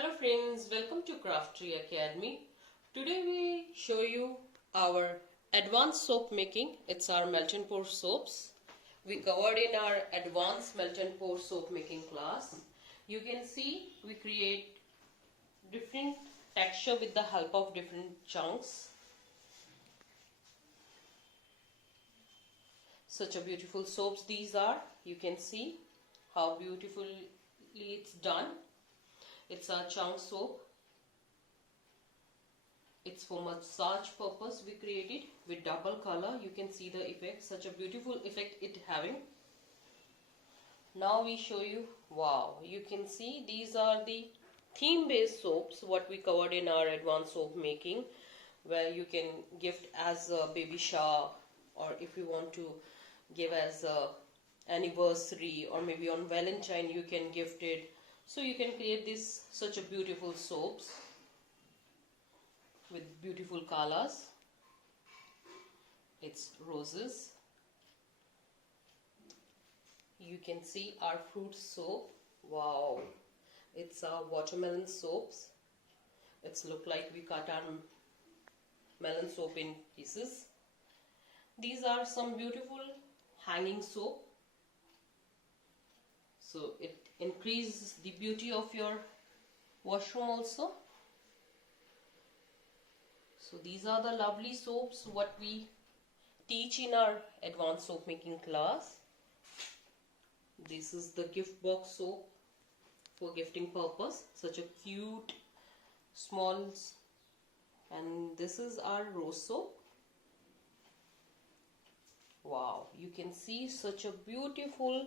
Hello friends, welcome to Craftery Academy. Today we show you our advanced soap making. It's our melt and pour soaps. We covered in our advanced melt and pour soap making class. You can see we create different texture with the help of different chunks. Such a beautiful soaps these are. You can see how beautifully it's done. It's a chunk soap. It's for massage purpose we created with double color. You can see the effect, such a beautiful effect it having. Now we show you, wow, you can see these are the theme based soaps what we covered in our advanced soap making, where you can gift as a baby shower, or if you want to give as a anniversary, or maybe on Valentine you can gift it. So you can create this such a beautiful soaps with beautiful colors. It's roses. You can see our fruit soap. Wow, it's a watermelon soaps. It's look like we cut our melon soap in pieces. These are some beautiful hanging soap. So it increases the beauty of your washroom also. So these are the lovely soaps what we teach in our advanced soap making class. This is the gift box soap for gifting purpose. Such a cute smalls. And this is our rose soap. Wow, you can see such a beautiful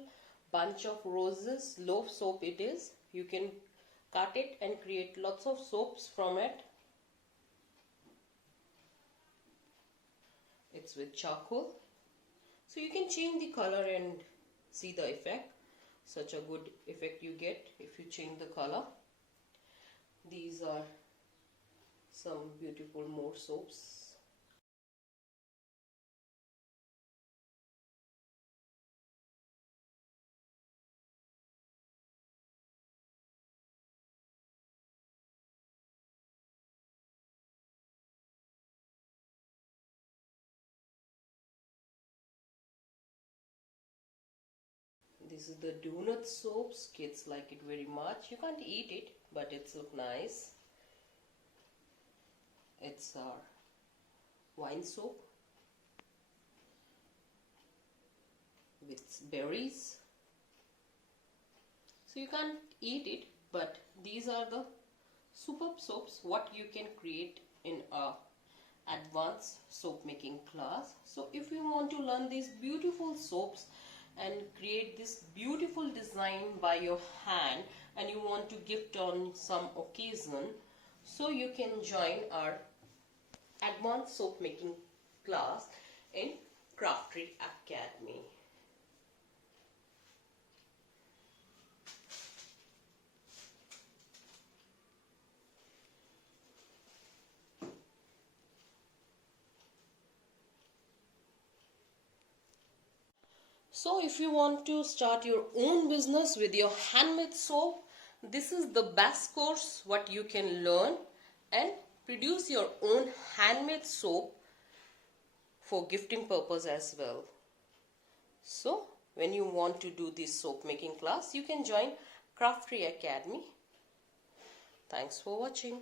bunch of roses. Loaf soap it is. You can cut it and create lots of soaps from it. It's with charcoal, so you can change the color and see the effect. Such a good effect you get if you change the color. These are some beautiful more soaps. This is the donut soaps. Kids like it very much. You can't eat it, but it's look nice. It's our wine soap with berries. So you can't eat it, but these are the superb soaps what you can create in a advanced soap making class. So if you want to learn these beautiful soaps and create this beautiful design by your hand, and you want to gift on some occasion, so you can join our advanced soap making class in Craftery Academy. So if you want to start your own business with your handmade soap, this is the best course what you can learn and produce your own handmade soap for gifting purpose as well. So when you want to do this soap making class, you can join Craftery Academy. Thanks for watching.